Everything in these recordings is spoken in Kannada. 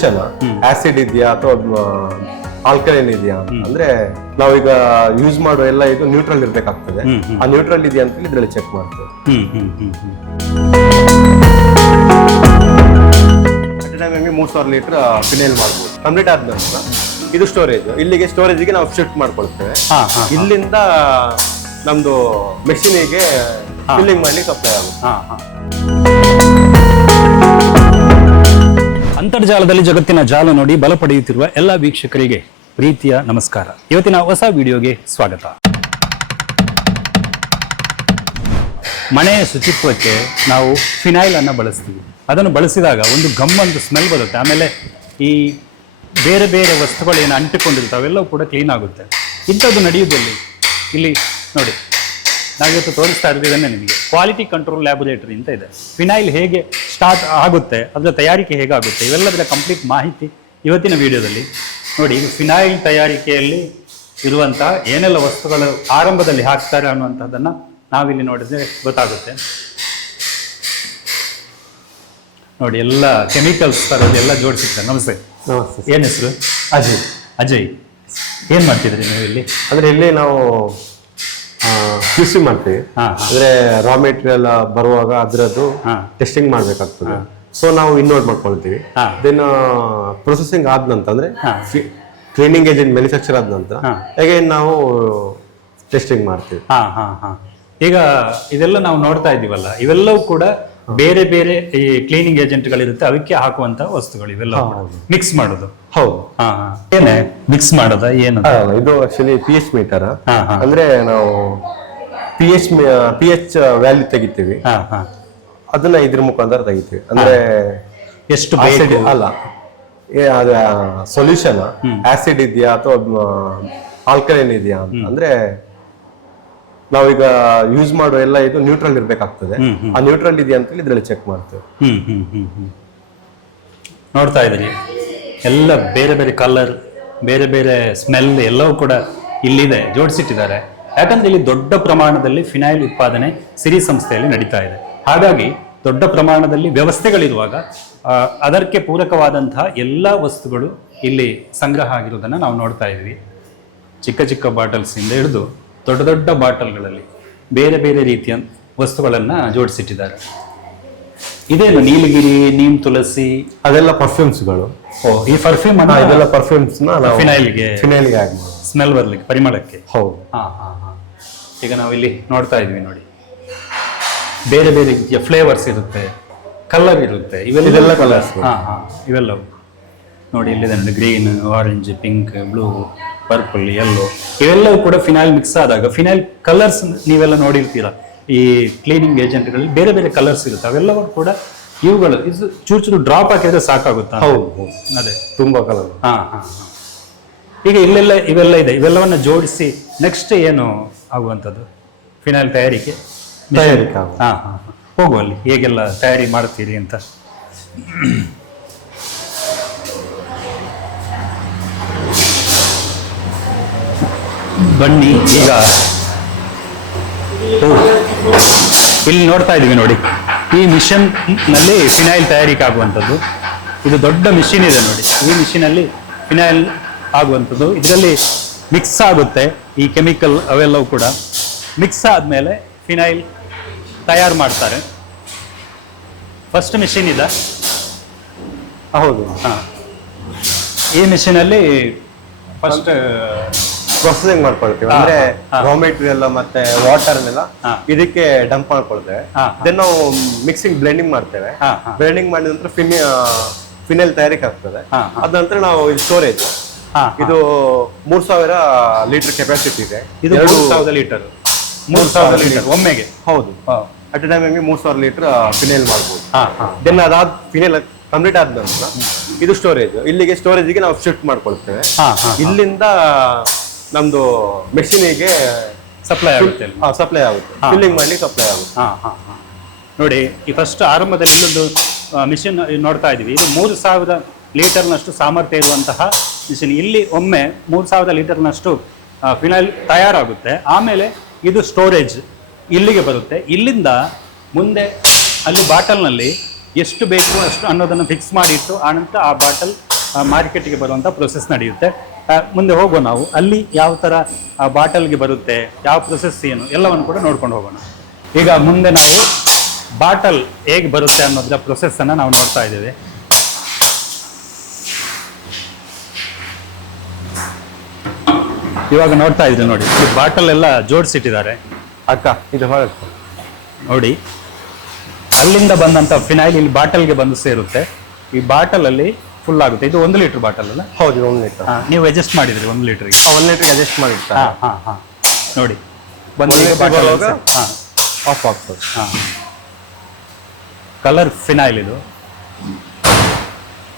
ಸೊಲ್ಯೂಷನ್ ಆಸಿಡ್ ಇದೆಯಾ ಅಥವಾ ಆಲ್ಕಲೈನ್ ಇದೆಯಾ ಅಂದ್ರೆ ನಾವೀಗ ಯೂಸ್ ಮಾಡೋ ಎಲ್ಲ ಇದು ನ್ಯೂಟ್ರಲ್ ಇರ್ಬೇಕಾಗ್ತದೆ. ಆ ನ್ಯೂಟ್ರಲ್ ಇದೆಯಾ ಅಂತ ಇದ್ರಲ್ಲಿ ಚೆಕ್ ಮಾಡ್ತೇವೆ. ನಮಗೆ 3000 ಲೀಟರ್ ಫಿನೈಲ್ ಮಾಡ್ಬೋದು. ಕಂಪ್ಲೀಟ್ ಆದ ನಂತರ ಇದು ಸ್ಟೋರೇಜ್, ಇಲ್ಲಿಗೆ ಸ್ಟೋರೇಜ್ಗೆ ನಾವು ಶಿಫ್ಟ್ ಮಾಡ್ಕೊಳ್ತೇವೆ. ಇಲ್ಲಿಂದ ನಮ್ದು ಮೆಷಿನಿಗೆ ಫಿಲ್ಲಿಂಗ್ ಮಾಡ್ಲಿಕ್ಕೆ ಸಪ್ಲೈ ಆಗುತ್ತೆ. ಅಂತರ್ಜಾಲದಲ್ಲಿ ಜಗತ್ತಿನ ಜಾಲ ನೋಡಿ ಬಲ ಪಡೆಯುತ್ತಿರುವ ಎಲ್ಲ ವೀಕ್ಷಕರಿಗೆ ಪ್ರೀತಿಯ ನಮಸ್ಕಾರ. ಇವತ್ತಿನ ಹೊಸ ವಿಡಿಯೋಗೆ ಸ್ವಾಗತ. ಮನೆಯ ಶುಚಿತ್ವಕ್ಕೆ ನಾವು ಫಿನೈಲ್ ಅನ್ನು ಬಳಸ್ತೀವಿ. ಅದನ್ನು ಬಳಸಿದಾಗ ಒಂದು ಗಮ್ಮಂದು ಸ್ಮೆಲ್ ಬರುತ್ತೆ. ಆಮೇಲೆ ಈ ಬೇರೆ ಬೇರೆ ವಸ್ತುಗಳು ಏನು ಅಂಟಿಕೊಂಡಿರ್ತವೆ ಅವೆಲ್ಲವೂ ಕೂಡ ಕ್ಲೀನ್ ಆಗುತ್ತೆ. ಇಂಥದ್ದು ನಡೆಯುವುದಲ್ಲಿ ಇಲ್ಲಿ ನೋಡಿ, ನಾವಿವತ್ತು ತೋರಿಸ್ತಾ ಇರೋದನ್ನೇ ನಿಮಗೆ ಕ್ವಾಲಿಟಿ ಕಂಟ್ರೋಲ್ ಲ್ಯಾಬೊರೇಟರಿ ಅಂತ ಇದೆ. ಫಿನೈಲ್ ಹೇಗೆ ಸ್ಟಾರ್ಟ್ ಆಗುತ್ತೆ, ಅದರ ತಯಾರಿಕೆ ಹೇಗಾಗುತ್ತೆ, ಇವೆಲ್ಲದರ ಕಂಪ್ಲೀಟ್ ಮಾಹಿತಿ ಇವತ್ತಿನ ವಿಡಿಯೋದಲ್ಲಿ ನೋಡಿ. ಇದು ಫಿನೈಲ್ ತಯಾರಿಕೆಯಲ್ಲಿ ಇರುವಂಥ ಏನೆಲ್ಲ ವಸ್ತುಗಳು ಆರಂಭದಲ್ಲಿ ಹಾಕ್ತಾರೆ ಅನ್ನುವಂಥದ್ದನ್ನು ನಾವಿಲ್ಲಿ ನೋಡಿದ್ರೆ ಗೊತ್ತಾಗುತ್ತೆ. ನೋಡಿ, ಎಲ್ಲ ಕೆಮಿಕಲ್ಸ್ ಥರದ್ದು ಎಲ್ಲ ಜೋಡಿಸಿರ್ತಾರೆ. ನಮಸ್ತೆ. ನಮಸ್ತೆ. ಏನು ಹೆಸರು? ಅಜಯ್. ಅಜಯ್, ಏನು ಮಾಡ್ತಿದ್ರಿ ನೀವು ಇಲ್ಲಿ? ಅಂದ್ರೆ ಇಲ್ಲಿ ನಾವು QC ಮಾಡ್ತೀವಿ. ಅಂದ್ರೆ ರಾ ಮೆಟೀರಿಯಲ್ ಬರುವಾಗ ಅದರದ್ದು ಟೆಸ್ಟಿಂಗ್ ಮಾಡ್ಬೇಕಾಗ್ತದೆ. ಸೊ ನಾವು ಇನ್ವರ್ಟ್ ಮಾಡ್ಕೊಳ್ತೀವಿ. ದೆನ್ ಪ್ರೊಸೆಸಿಂಗ್ ಆದ ನಂತರ ಅಂದ್ರೆ ಕ್ಲೀನಿಂಗ್ ಏಜೆಂಟ್ ಮ್ಯಾನುಫ್ಯಾಕ್ಚರ್ ಆದ ನಂತರ ಅಗೇನ್ ನಾವು ಟೆಸ್ಟಿಂಗ್ ಮಾಡ್ತೀವಿ. ಈಗ ಇದೆಲ್ಲ ನಾವು ನೋಡ್ತಾ ಇದ್ದೀವಲ್ಲ, ಇವೆಲ್ಲವೂ ಕೂಡ ಬೇರೆ ಬೇರೆ ಈ ಕ್ಲೀನಿಂಗ್ ಏಜೆಂಟ್ಗಳಿರುತ್ತೆ, ಅದಕ್ಕೆ ಹಾಕುವಂತ ವಸ್ತುಗಳು ಇವೆಲ್ಲ ಮಿಕ್ಸ್ ಮಾಡೋದು. ಹೌದು. ಏನೇ ಮಿಕ್ಸ್ ಮಾಡೋದ ಏನು? ಇದು ಆಕ್ಚುಲಿ pH ಮೀಟರ್. ಅಂದ್ರೆ ನಾವು pH ವ್ಯಾಲ್ಯೂ ತೆಗಿತೀವಿ. ಅದನ್ನ ಇದ್ರ ಮುಖಾಂತರ ತೆಗಿತೀವಿ. ಅಂದ್ರೆ ಎಷ್ಟು ಅಲ್ಲ, ಅದು ಸೊಲ್ಯೂಷನ್ ಆಸಿಡ್ ಇದೆಯಾ ಅಥವಾ ಆಲ್ಕಲೈನ್ ಇದೆಯಾ ಅಂದ್ರೆ ನಾವೀಗ ಯೂಸ್ ಮಾಡೋ ಎಲ್ಲ ಇದು ನ್ಯೂಟ್ರಲ್ ಇರ್ಬೇಕಾಗ್ತದೆ. ಆ ನ್ಯೂಟ್ರಲ್ ಇದೆಯಾ ಅಂತ ಇದ್ರಲ್ಲಿ ಚೆಕ್ ಮಾಡ್ತೇವೆ. ನೋಡ್ತಾ ಇದ್ದೀರಿ, ಎಲ್ಲ ಬೇರೆ ಬೇರೆ ಕಲರ್, ಬೇರೆ ಬೇರೆ ಸ್ಮೆಲ್ ಎಲ್ಲವೂ ಕೂಡ ಇಲ್ಲಿದೆ, ಜೋಡಿಸಿಟ್ಟಿದ್ದಾರೆ. ಯಾಕಂದ್ರೆ ಇಲ್ಲಿ ದೊಡ್ಡ ಪ್ರಮಾಣದಲ್ಲಿ ಫಿನೈಲ್ ಉತ್ಪಾದನೆ ಸಿರಿ ಸಂಸ್ಥೆಯಲ್ಲಿ ನಡೀತಾ ಇದೆ. ಹಾಗಾಗಿ ದೊಡ್ಡ ಪ್ರಮಾಣದಲ್ಲಿ ವ್ಯವಸ್ಥೆಗಳಿರುವಾಗ ಅದಕ್ಕೆ ಪೂರಕವಾದಂತಹ ಎಲ್ಲ ವಸ್ತುಗಳು ಇಲ್ಲಿ ಸಂಗ್ರಹ ಆಗಿರೋದನ್ನು ನಾವು ನೋಡ್ತಾ ಇದ್ವಿ. ಚಿಕ್ಕ ಚಿಕ್ಕ ಬಾಟಲ್ಸ್ ಇಂದ ಹಿಡಿದು ದೊಡ್ಡ ದೊಡ್ಡ ಬಾಟಲ್ಗಳಲ್ಲಿ ಬೇರೆ ಬೇರೆ ರೀತಿಯ ವಸ್ತುಗಳನ್ನು ಜೋಡಿಸಿಟ್ಟಿದ್ದಾರೆ. ಇದೇನು ನೀಲಗಿರಿ, ನೀಮ್ ತುಳಸಿ, ಅದೆಲ್ಲ ಪರ್ಫ್ಯೂಮ್ಸ್ಗಳು. ಈ ಪರ್ಫ್ಯೂಮ್ ಇದೆಲ್ಲ ಪರ್ಫ್ಯೂಮ್ಸ್ ಫಿನೈಲ್ಗೆ ಆಗಿ ಸ್ಮೆಲ್ ಬರ್ಲಿಕ್ಕೆ, ಪರಿಮಳಕ್ಕೆ. ಹೌದು. ಈಗ ನಾವಿಲ್ಲಿ ನೋಡ್ತಾ ಇದ್ವಿ ನೋಡಿ, ಬೇರೆ ಬೇರೆ ರೀತಿಯ ಫ್ಲೇವರ್ಸ್ ಇರುತ್ತೆ, ಕಲರ್ ಇರುತ್ತೆ. ಇವೆಲ್ಲ ಕಲರ್ಸ್. ಇವೆಲ್ಲವು ನೋಡಿ, ಇಲ್ಲಿದೆ ನೋಡಿ, green, orange, pink, blue, purple, yellow, ಇವೆಲ್ಲವೂ ಕೂಡ ಫಿನೈಲ್ ಮಿಕ್ಸ್ ಆದಾಗ ಫಿನೈಲ್ ಕಲರ್ಸ್ ನೀವೆಲ್ಲ ನೋಡಿರ್ತೀರ. ಈ ಕ್ಲೀನಿಂಗ್ ಏಜೆಂಟ್ಗಳಲ್ಲಿ ಬೇರೆ ಬೇರೆ ಕಲರ್ಸ್ ಇರುತ್ತೆ. ಅವೆಲ್ಲವೂ ಕೂಡ ಇವುಗಳು ಇದು ಚೂರು ಚೂರು ಡ್ರಾಪ್ ಹಾಕಿದ್ರೆ ಸಾಕಾಗುತ್ತಾ? ಹೌದು, ಅದೇ ತುಂಬಾ ಕಲರ್. ಈಗ ಇಲ್ಲೆಲ್ಲ ಇವೆಲ್ಲ ಇದೆ. ಇವೆಲ್ಲವನ್ನ ಜೋಡಿಸಿ ನೆಕ್ಸ್ಟ್ ಏನು ಆಗುವಂಥದ್ದು? ಫಿನೈಲ್ ತಯಾರಿಕೆ. ಹೋಗುವ ಅಲ್ಲಿ ಹೇಗೆಲ್ಲ ತಯಾರಿ ಮಾಡ್ತೀರಿ ಅಂತ. ಬನ್ನಿ. ಈಗ ಇಲ್ಲಿ ನೋಡ್ತಾ ಇದೀವಿ ನೋಡಿ, ಈ ಮಿಷನ್ ನಲ್ಲಿ ಫಿನೈಲ್ ತಯಾರಿಕೆ ಆಗುವಂಥದ್ದು. ಇದು ದೊಡ್ಡ ಮಿಷಿನ್ ಇದೆ ನೋಡಿ. ಈ ಮಿಷಿನಲ್ಲಿ ಫಿನೈಲ್ ಆಗುವಂಥದ್ದು, ಇದರಲ್ಲಿ ಮಿಕ್ಸ್ ಆಗುತ್ತೆ ಈ ಕೆಮಿಕಲ್ ಅವೆಲ್ಲವೂ ಕೂಡ. ಮಿಕ್ಸ್ ಆದಮೇಲೆ ಫಿನೈಲ್ ತಯಾರು ಮಾಡ್ತಾರೆ. ಫಸ್ಟ್ ಮಿಷಿನ್ ಇದೆ. ಹೌದು. ಈ ಮಿಷಿನಲ್ಲಿ ಫಸ್ಟ್ ಪ್ರೊಸೆಸಿಂಗ್ ಮಾಡ್ಕೊಳ್ತೀವಿ. ಅಂದ್ರೆ ರಾ ಮೆಟೀರಿಯಲ್ ಮತ್ತೆ ವಾಟರ್ ಎಲ್ಲ ಇದಕ್ಕೆ ಡಂಪ್ ಮಾಡ್ಕೊಳ್ತೇವೆ. ದೆನ್ ನಾವು ಮಿಕ್ಸಿಂಗ್ ಬ್ಲೆಂಡಿಂಗ್ ಮಾಡ್ತೇವೆ. ಬ್ಲೆಂಡಿಂಗ್ ಮಾಡಿದ ನಂತರ ಫಿನೈಲ್ ತಯಾರಿಕೆ ಆಗ್ತದೆ. ಅದ ನಂತರ ನಾವು ಸ್ಟೋರೇಜ್, ಇದು 3000 ಲೀಟರ್ ಕೆಪಾಸಿಟಿ ಇದೆ. ಇದು 3000 ಲೀಟರ್. 3000 ಲೀಟರ್ ಒಮ್ಮೆಗೆ. ಹೌದು. At A time 3000 litre phenyl ಮಾಡ್ಬೋದು. ದೆನ್ ಅದಾದ ಫಿನೈಲ್ ಕಂಪ್ಲೀಟ್ ಆದ ನಂತರ ಇದು ಸ್ಟೋರೇಜ್, ಇಲ್ಲಿಗೆ ಸ್ಟೋರೇಜ್ಗೆ ನಾವು ಶಿಫ್ಟ್ ಮಾಡ್ಕೊಳ್ತೇವೆ. ಇಲ್ಲಿಂದ ನಮ್ದು ಮೆಷಿನಿಗೆ ಸಪ್ಲೈ ಆಗುತ್ತೆ. ಫಿಲ್ಲಿಂಗ್ ಮಾಡ್ಲಿಕ್ಕೆ ಸಪ್ಲೈ ಆಗುತ್ತೆ. ನೋಡಿ, ಈ ಫಸ್ಟ್ ಆರಂಭದಲ್ಲಿ ಇಲ್ಲೊಂದು ಮಿಷಿನ್ ನೋಡ್ತಾ ಇದೀವಿ. ಇದು 3000 ಲೀಟರ್ನಷ್ಟು ಸಾಮರ್ಥ್ಯ ಇರುವಂತಹ ಮಿಷಿನ್. ಇಲ್ಲಿ ಒಮ್ಮೆ 3000 ಲೀಟರ್ನಷ್ಟು ಫಿನೈಲ್ ತಯಾರಾಗುತ್ತೆ. ಆಮೇಲೆ ಇದು ಸ್ಟೋರೇಜ್ ಇಲ್ಲಿಗೆ ಬರುತ್ತೆ. ಇಲ್ಲಿಂದ ಮುಂದೆ ಅಲ್ಲಿ ಬಾಟಲ್ನಲ್ಲಿ ಎಷ್ಟು ಬೇಕು ಅಷ್ಟು ಅನ್ನೋದನ್ನು ಫಿಕ್ಸ್ ಮಾಡಿಟ್ಟು ಆನಂತರ ಆ ಬಾಟಲ್ ಮಾರ್ಕೆಟಿಗೆ ಬರುವಂಥ ಪ್ರೊಸೆಸ್ ನಡೆಯುತ್ತೆ. ಮುಂದೆ ಹೋಗುವ ನಾವು ಅಲ್ಲಿ ಯಾವ ಥರ ಬಾಟಲ್ಗೆ ಬರುತ್ತೆ, ಯಾವ ಪ್ರೊಸೆಸ್ ಏನು ಎಲ್ಲವನ್ನು ಕೂಡ ನೋಡ್ಕೊಂಡು ಹೋಗೋಣ. ಈಗ ಮುಂದೆ ನಾವು ಬಾಟಲ್ ಹೇಗೆ ಬರುತ್ತೆ ಅನ್ನೋದರ ಪ್ರೊಸೆಸ್ಸನ್ನು ನಾವು ನೋಡ್ತಾ ಇದ್ದೇವೆ. ಇವಾಗ ನೋಡ್ತಾ ಇದ್ದೀವಿ ನೋಡಿ, ಈ ಬಾಟಲ್ ಎಲ್ಲ ಜೋಡಿಸಿಟ್ಟಿದ್ದಾರೆ. ಅಕ್ಕ ಇದು ಹೊರಗೆ ನೋಡಿ, ಅಲ್ಲಿಂದ ಬಂದಂಥ ಫಿನೈಲ್ ಇಲ್ಲಿ ಬಾಟಲ್ಗೆ ಬಂದು ಸೇರುತ್ತೆ. ಈ ಬಾಟಲಲ್ಲಿ ಫುಲ್ ಆಗುತ್ತೆ. ಇದು 1 ಲೀಟರ್ ಬಾಟಲ್ ಅಲ್ಲ? ಹೌದು, 1 ಲೀಟರ್. ನೀವು ಅಡ್ಜಸ್ಟ್ ಮಾಡಿದ್ರಿ 1 ಲೀಟರ್ಗೆ? 1 ಲೀಟರ್ಗೆ ಅಡ್ಜಸ್ಟ್ ಮಾಡಿರ್ತಾರೆ. ನೋಡಿ ಆಫ್ ಆಗ್ತದೆ. ಕಲರ್ ಫಿನೈಲ್ ಇದು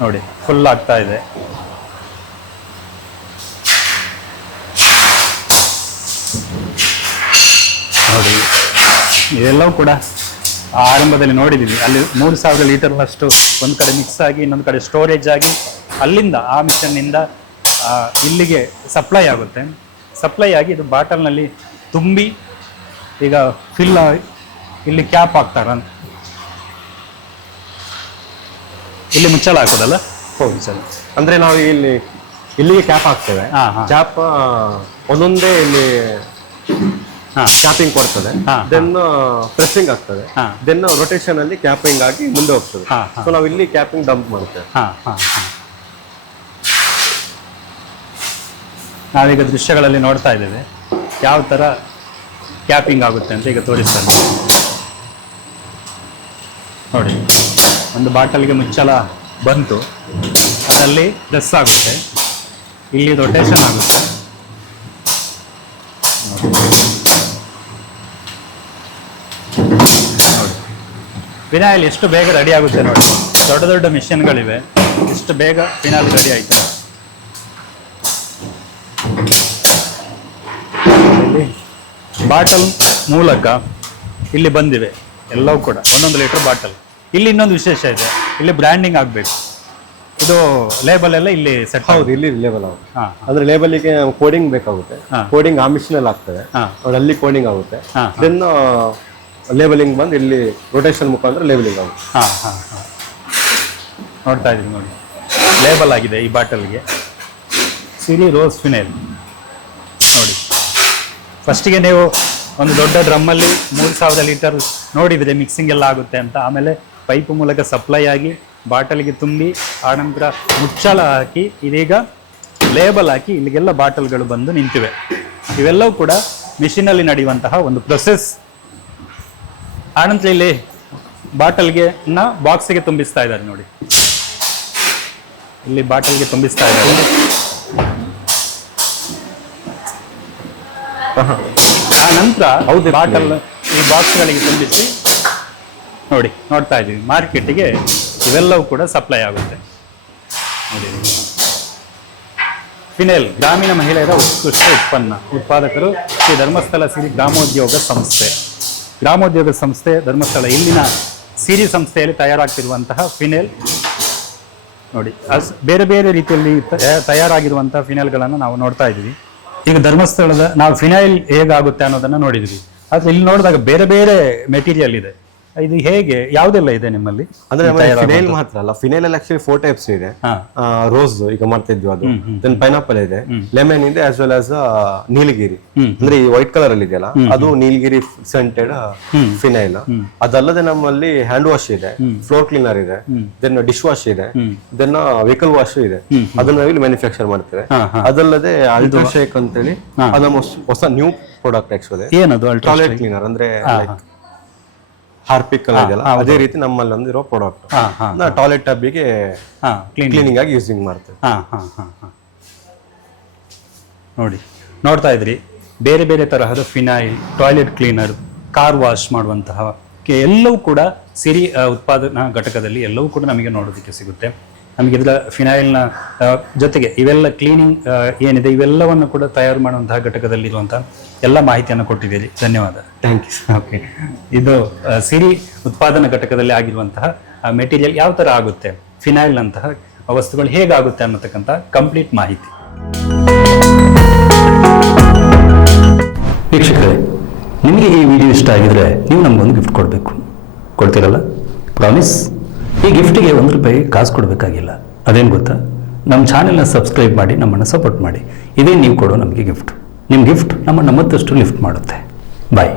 ನೋಡಿ, ಫುಲ್ ಆಗ್ತಾ ಇದೆ. ನೋಡಿ, ಇದೆಲ್ಲವೂ ಕೂಡ ಆರಂಭದಲ್ಲಿ ನೋಡಿದ್ದೀವಿ. ಅಲ್ಲಿ 3000 ಲೀಟರ್ನಷ್ಟು ಒಂದು ಕಡೆ ಮಿಕ್ಸ್ ಆಗಿ ಇನ್ನೊಂದು ಕಡೆ ಸ್ಟೋರೇಜ್ ಆಗಿ ಅಲ್ಲಿಂದ ಆ ಮಿಷನ್ನಿಂದ ಇಲ್ಲಿಗೆ ಸಪ್ಲೈ ಆಗುತ್ತೆ. ಸಪ್ಲೈ ಆಗಿ ಇದು ಬಾಟಲ್ನಲ್ಲಿ ತುಂಬಿ ಈಗ ಫಿಲ್ ಇಲ್ಲಿ ಕ್ಯಾಪ್ ಹಾಕ್ತಾರೆ. ಇಲ್ಲಿ ಮುಚ್ಚಳ ಹಾಕೋದಲ್ಲ? ಹೌದು ಸರ್. ಅಂದ್ರೆ ನಾವು ಇಲ್ಲಿಗೆ ಕ್ಯಾಪ್ ಹಾಕ್ತೇವೆ. ಕ್ಯಾಪ್ ಒಂದೊಂದೇ ಇಲ್ಲಿ ಕ್ಯಾಪಿಂಗ್ ಕೊಡ್ತದೆ, ದೆನ್ ಪ್ರೆಸ್ಸಿಂಗ್ ಆಗ್ತದೆ, ದೆನ್ ರೊಟೇಷನ್ ಅಲ್ಲಿ ಕ್ಯಾಪಿಂಗ್ ಆಗಿ ಮುಂದೆ ಹೋಗ್ತದೆ. ಸೊ ನಾವು ಇಲ್ಲಿ ಕ್ಯಾಪಿಂಗ್ ಡಂಪ್ ಮಾಡ್ತೇವೆ. ನಾವೀಗ ದೃಶ್ಯಗಳಲ್ಲಿ ನೋಡ್ತಾ ಇದ್ದೇವೆ ಯಾವ ಥರ ಕ್ಯಾಪಿಂಗ್ ಆಗುತ್ತೆ ಅಂತ. ಈಗ ತೋರಿಸ್ತಾರೆ ನೋಡಿ, ಒಂದು ಬಾಟಲ್ಗೆ ಮುಚ್ಚಳ ಬಂತು, ಅದರಲ್ಲಿ ಪ್ರೆಸ್ ಆಗುತ್ತೆ, ಇಲ್ಲಿ ರೊಟೇಷನ್ ಆಗುತ್ತೆ. ಫಿನಾಯಿಲ್ ಎಷ್ಟು ಬೇಗ ರೆಡಿ ಆಗುತ್ತೆ ನೋಡಿ. ದೊಡ್ಡ ದೊಡ್ಡ ಮಿಷನ್ಗಳಿವೆ, ಎಷ್ಟು ಬೇಗ ಫಿನಾಯಿಲ್ ರೆಡಿ ಆಯ್ತು. ಇಲ್ಲಿ ಬಾಟಲ್ ಮೂಲಕ ಇಲ್ಲಿ ಬಂದಿವೆ ಎಲ್ಲವೂ ಕೂಡ 1 ಲೀಟರ್ ಬಾಟಲ್. ಇಲ್ಲಿ ಇನ್ನೊಂದು ವಿಶೇಷ ಇದೆ, ಇಲ್ಲಿ ಬ್ರ್ಯಾಂಡಿಂಗ್ ಆಗಬೇಕು. ಇದು ಲೇಬಲ್ ಎಲ್ಲ ಇಲ್ಲಿ ಸೆಟ್. ಹೌದು, ಇಲ್ಲಿ ಲೇಬಲ್ ಆಗುತ್ತೆ. ಅಂದ್ರೆ ಲೇಬಲ್ಗೆ ಕೋಡಿಂಗ್ ಬೇಕಾಗುತ್ತೆ. ಕೋಡಿಂಗ್ ಆ ಮಿಷನ್ ಅಲ್ಲಿ ಆಗ್ತದೆ, ಅಲ್ಲಿ ಕೋಡಿಂಗ್ ಆಗುತ್ತೆ. ದೆನ್ ಲೇಬಲಿಂಗ್ ಬಂದು ಇಲ್ಲಿ ರೊಟೇಷನ್ ಮುಖಾಂತರ ಲೇಬಲಿಂಗ್ ಆಗುತ್ತೆ. ನೋಡ್ತಾ ಇದ್ದೀವಿ ನೋಡಿ, ಲೇಬಲ್ ಆಗಿದೆ ಈ ಬಾಟಲ್ಗೆ ಸಿರಿ ರೋಸ್ ಫಿನೈಲ್. ನೋಡಿ, ಫಸ್ಟಿಗೆ ನೀವು ಒಂದು ದೊಡ್ಡ ಡ್ರಮ್ಮಲ್ಲಿ 3000 ಲೀಟರ್ ನೋಡಿದರೆ ಮಿಕ್ಸಿಂಗ್ ಎಲ್ಲ ಆಗುತ್ತೆ ಅಂತ. ಆಮೇಲೆ ಪೈಪ್ ಮೂಲಕ ಸಪ್ಲೈ ಆಗಿ ಬಾಟಲ್ಗೆ ತುಂಬಿ ಆನಂತರ ಮುಚ್ಚಳ ಹಾಕಿ ಇದೀಗ ಲೇಬಲ್ ಹಾಕಿ ಇಲ್ಲಿಗೆಲ್ಲ ಬಾಟಲ್ಗಳು ಬಂದು ನಿಂತಿವೆ. ಇವೆಲ್ಲವೂ ಕೂಡ ಮಿಷಿನಲ್ಲಿ ನಡೆಯುವಂತಹ ಒಂದು ಪ್ರೊಸೆಸ್. ಆನಂತರ ಇಲ್ಲಿ ಬಾಟಲ್ಗೆ ಬಾಕ್ಸಿಗೆ ತುಂಬಿಸ್ತಾ ಇದ್ದಾರೆ ನೋಡಿ, ಇಲ್ಲಿ ಬಾಟಲ್ಗೆ ತುಂಬಿಸ್ತಾ ಇದ್ದಾರೆ. ಆ ನಂತರ ಬಾಟಲ್ ಈ ಬಾಕ್ಸ್ಗಳಿಗೆ ತುಂಬಿಸಿ ನೋಡಿ ನೋಡ್ತಾ ಇದ್ದೀವಿ, ಮಾರ್ಕೆಟಿಗೆ ಇವೆಲ್ಲವೂ ಕೂಡ ಸಪ್ಲೈ ಆಗುತ್ತೆ ನೋಡಿ. ಫಿನೈಲ್ ಗ್ರಾಮೀಣ ಮಹಿಳೆಯರ ಉತ್ಕೃಷ್ಟ ಉತ್ಪನ್ನ. ಉತ್ಪಾದಕರು ಶ್ರೀ ಧರ್ಮಸ್ಥಳ ಸಿರಿ ಗ್ರಾಮೋದ್ಯೋಗ ಸಂಸ್ಥೆ. ಗ್ರಾಮೋದ್ಯೋಗ ಸಂಸ್ಥೆ ಧರ್ಮಸ್ಥಳ, ಇಲ್ಲಿನ ಸಿರಿ ಸಂಸ್ಥೆಯಲ್ಲಿ ತಯಾರಾಗ್ತಿರುವಂತಹ ಫಿನೈಲ್ ನೋಡಿ. ಬೇರೆ ಬೇರೆ ರೀತಿಯಲ್ಲಿ ತಯಾರಾಗಿರುವಂತಹ ಫಿನೈಲ್ಗಳನ್ನು ನಾವು ನೋಡ್ತಾ ಇದ್ದೀವಿ. ಈಗ ಧರ್ಮಸ್ಥಳದ ನಾವು ಫಿನೈಲ್ ಹೇಗಾಗುತ್ತೆ ಅನ್ನೋದನ್ನ ನೋಡಿದ್ವಿ. ಆದ್ರೆ ಇಲ್ಲಿ ನೋಡಿದಾಗ ಬೇರೆ ಬೇರೆ ಮೆಟೀರಿಯಲ್ ಇದೆ. ಇದು ಹೇಗೆ, ಯಾವುದೆಲ್ಲ ಇದೆ ನಿಮ್ಮಲ್ಲಿ? ಅಂದ್ರೆ ಫಿನೈಲ್ ಮಾತ್ರ ಅಲ್ಲ, ಫಿನೈಲ್ ಅಲ್ಲಿ ಆಕ್ಚುಲಿ 4 ಟೈಪ್ಸ್ ಇದೆ. ರೋಸ್ ಈಗ ಮಾಡ್ತಾ ಇದ್ವಿ, ಅದು ದೆನ್ ಪೈನಾಪಲ್ ಇದೆ, ಲೆಮನ್ ಇದೆ, ಆಸ್ ವೆಲ್ ಆಸ್ ನೀಲಗಿರಿ. ಅಂದ್ರೆ ಈ ವೈಟ್ ಕಲರ್ ಅಲ್ಲಿ ಇದೆಯಲ್ಲ, ಅದು ನೀಲಗಿರಿ ಸೆಂಟೆಡ್ ಫಿನೈಲ್. ಅದಲ್ಲದೆ ನಮ್ಮಲ್ಲಿ ಹ್ಯಾಂಡ್ ವಾಶ್ ಇದೆ, ಫ್ಲೋರ್ ಕ್ಲೀನರ್ ಇದೆ, ದೆನ್ ಡಿಶ್ ವಾಶ್ ಇದೆ, ದೆನ್ ವೆಹಿಕಲ್ ವಾಶ್ ಇದೆ. ಅದನ್ನ ನಾವಿಲ್ಲಿ ಮ್ಯಾನುಫ್ಯಾಕ್ಚರ್ ಮಾಡ್ತೇವೆ. ಅದಲ್ಲದೆ ಅಲ್ಟ್ರಾ ಶೇಕ್ ಅಂತೇಳಿ ಅದು ನಮ್ಮ ಹೊಸ ನ್ಯೂ ಪ್ರಾಡಕ್ಟ್ ಆಕ್ಚುಲಿ. ಏನದು ಟಾಯ್ಲೆಟ್ ಕ್ಲೀನರ್ ಅಂದ್ರೆ ಹಾರ್ಪಿಕ್ ಎಲ್ಲ ಇದೆಯಲ್ಲ, ಅದೇ ರೀತಿ ನಮ್ಮಲ್ಲಿ ಒಂದಿರೋ ಪ್ರಾಡಕ್ಟ್. ಟಾಯ್ಲೆಟ್ ಟಬ್ಬಿಗೆ ಕ್ಲೀನಿಂಗ್ ಆಗಿ ಯೂಸಿಂಗ್ ಮಾಡ್ತೇವೆ. ನೋಡಿ ನೋಡ್ತಾ ಇದ್ರಿ, ಬೇರೆ ಬೇರೆ ತರಹದ phenyl, toilet cleaner, car wash ಮಾಡುವಂತಹ ಎಲ್ಲವೂ ಕೂಡ ಸಿರಿ ಉತ್ಪಾದನಾ ಘಟಕದಲ್ಲಿ ಎಲ್ಲವೂ ಕೂಡ ನಮಗೆ ನೋಡೋದಕ್ಕೆ ಸಿಗುತ್ತೆ. ನಮಗೆ ಇದರ ಫಿನೈಲ್ನ ಜೊತೆಗೆ ಇವೆಲ್ಲ ಕ್ಲೀನಿಂಗ್ ಏನಿದೆ ಇವೆಲ್ಲವನ್ನು ಕೂಡ ತಯಾರು ಮಾಡುವಂತಹ ಘಟಕದಲ್ಲಿರುವಂತಹ ಎಲ್ಲ ಮಾಹಿತಿಯನ್ನು ಕೊಟ್ಟಿದ್ದೀರಿ. ಧನ್ಯವಾದ. Thank you. ಓಕೆ, ಇದು ಸಿರಿ ಉತ್ಪಾದನಾ ಘಟಕದಲ್ಲಿ ಆಗಿರುವಂತಹ ಮೆಟೀರಿಯಲ್ ಯಾವ ಥರ ಆಗುತ್ತೆ, ಫಿನೈಲ್ನಂತಹ ವಸ್ತುಗಳು ಹೇಗಾಗುತ್ತೆ ಅನ್ನತಕ್ಕಂಥ ಕಂಪ್ಲೀಟ್ ಮಾಹಿತಿ. ವೀಕ್ಷಕರೇ, ನಿಮಗೆ ಈ ವಿಡಿಯೋ ಇಷ್ಟ ಆಗಿದ್ರೆ ನೀವು ನಮಗೊಂದು ಗಿಫ್ಟ್ ಕೊಡಬೇಕು. ಕೊಡ್ತೀರಲ್ಲ? ಪ್ರಾಮಿಸ್. ಈ ಗಿಫ್ಟಿಗೆ ₹1 ಕಾಸು ಕೊಡಬೇಕಾಗಿಲ್ಲ. ಅದೇನು ಗೊತ್ತಾ? ನಮ್ಮ ಚಾನೆಲ್ನ ಸಬ್ಸ್ಕ್ರೈಬ್ ಮಾಡಿ ನಮ್ಮನ್ನು ಸಪೋರ್ಟ್ ಮಾಡಿ. ಇದೇ ನೀವು ಕೊಡೋ ನಮಗೆ ಗಿಫ್ಟ್. ನಿಮ್ಮ ಗಿಫ್ಟ್ ನಮ್ಮನ್ನು ಮತ್ತಷ್ಟು ಲಿಫ್ಟ್ ಮಾಡುತ್ತೆ. ಬಾಯ್.